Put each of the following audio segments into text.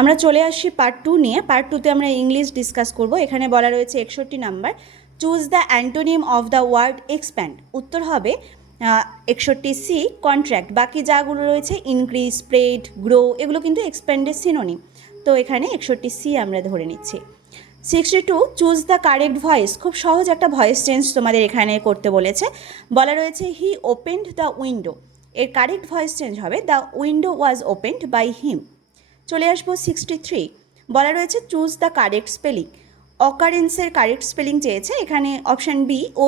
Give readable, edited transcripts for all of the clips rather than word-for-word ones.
আমরা চলে আসছি পার্ট 2 নিয়ে। পার্ট 2তে আমরা ইংলিশ ডিসকাস করব। এখানে বলা রয়েছে 61 number, choose the antonym of the word expand. উত্তর হবে 61C কন্ট্র্যাক্ট। বাকি যাগুলো রয়েছে ইনক্রিজ, স্প্রেড, গ্রো, এগুলো কিন্তু এক্সপ্যান্ডের সিনোনিম। তো এখানে 61C আমরা ধরে নিচ্ছি। 62, চুজ দ্য কারেক্ট ভয়েস। খুব সহজ একটা ভয়েস চেঞ্জ তোমাদের এখানে করতে বলেছে। বলা রয়েছে হি ওপেন্ড দ্য উইন্ডো। এর কারেক্ট ভয়েস চেঞ্জ হবে the window was opened by him. চলে আসবো 63, বলা রয়েছে চুজ দ্য কারেক্ট স্পেলিং। অকারেন্সের কারেক্ট স্পেলিং চেয়েছে। এখানে অপশান বি ও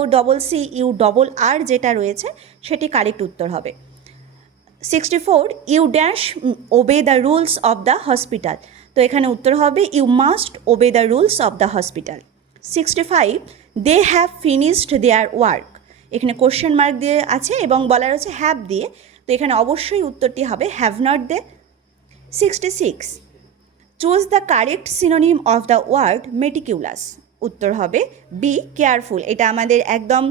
CCURR যেটা রয়েছে সেটি কারেক্ট উত্তর হবে। 64, you dash obey the rules of the hospital. তো এখানে উত্তর হবে you must obey the rules of the hospital. 65, they have finished their work. এখানে কোশ্চেন মার্ক দিয়ে আছে এবং বলা রয়েছে হ্যাভ দিয়ে। তো এখানে অবশ্যই উত্তরটি হবে have not they. 66, choose the correct synonym of the word meticulous. উত্তর হবে বি কেয়ারফুল। এটা আমাদের একদম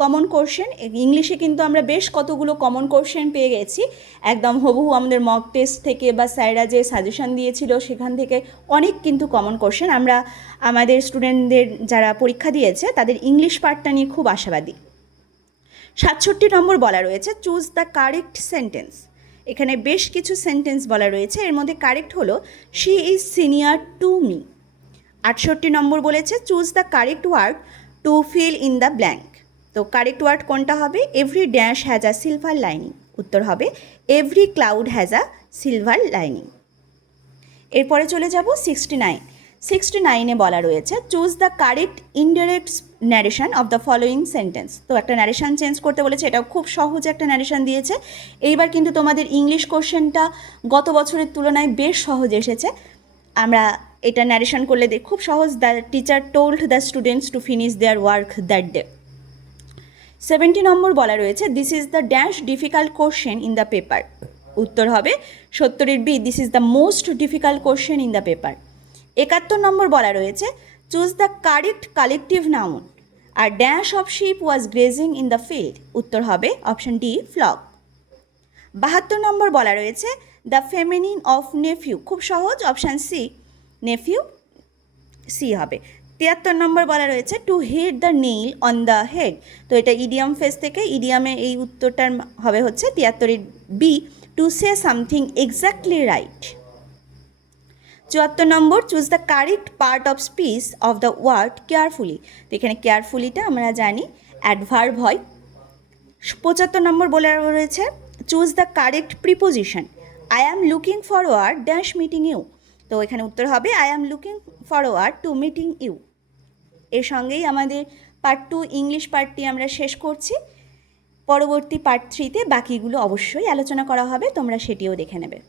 কমন কোশ্চেন। ইংলিশে কিন্তু আমরা বেশ কতগুলো কমন কোশ্চেন পেয়ে গেছি, একদম হুবহু আমাদের মক টেস্ট থেকে বা স্যাররা যে সাজেশন দিয়েছিল সেখান থেকে অনেক কিন্তু কমন কোশ্চেন। আমরা আমাদের স্টুডেন্টদের যারা পরীক্ষা দিয়েছে তাদের ইংলিশ পার্টটা নিয়ে খুব আশাবাদী। 67 নম্বর বলা রয়েছে চুজ দ্য কারেক্ট সেন্টেন্স। এখানে বেশ কিছু সেন্টেন্স বলা রয়েছে, এর মধ্যে কারেক্ট হলো she is senior to me. 68 number বলেছে choose the correct word to fill in the blank. তো কারেক্ট ওয়ার্ড কোনটা হবে? Every dash has a silver lining. উত্তর হবে every cloud has a silver lining. এরপরে চলে যাব 69। 69-এ বলা রয়েছে choose the correct indirect narration of the following sentence. তো একটা ন্যারেশন চেঞ্জ করতে বলেছে, এটাও খুব সহজ একটা ন্যারেশন দিয়েছে। এইবার কিন্তু তোমাদের ইংলিশ কোশ্চেনটা গত বছরের তুলনায় বেশ সহজ এসেছে। আমরা এটা ন্যারেশন করলে খুব সহজ। The teacher told the students to finish their work that day. 70 number বলা রয়েছে this is the dash difficult question in the paper. উত্তর হবে 70-এর B, this is the most difficult question in the paper. 71 number বলা রয়েছে choose the correct collective noun. আর dash of sheep was grazing in the field. উত্তর হবে option D flock. 72 নম্বর বলা রয়েছে দ্য ফেমিনিন অফ নেফিউ। খুব সহজ, option C Nephew, C হবে। 73 নম্বর বলা রয়েছে to hit the nail on the head. তো এটা ইডিয়াম ফেস থেকে, ইডিয়ামে এই উত্তরটার হবে হচ্ছে 73-এর B to say something exactly right. 74 number choose the correct part of speech of the word carefully. তো এখানে কেয়ারফুলিটা আমরা জানি অ্যাডভার্ব হয়। 75 নম্বর বলে রয়েছে choose the correct preposition. I am looking forward dash meeting you. তো এখানে উত্তর হবে I am looking forward to meeting you. এর সঙ্গেই আমাদের পার্ট 2 ইংলিশ পার্টটি আমরা শেষ করছি। পরবর্তী পার্ট 3-তে বাকিগুলো অবশ্যই আলোচনা করা হবে, তোমরা সেটিও দেখে নেবে।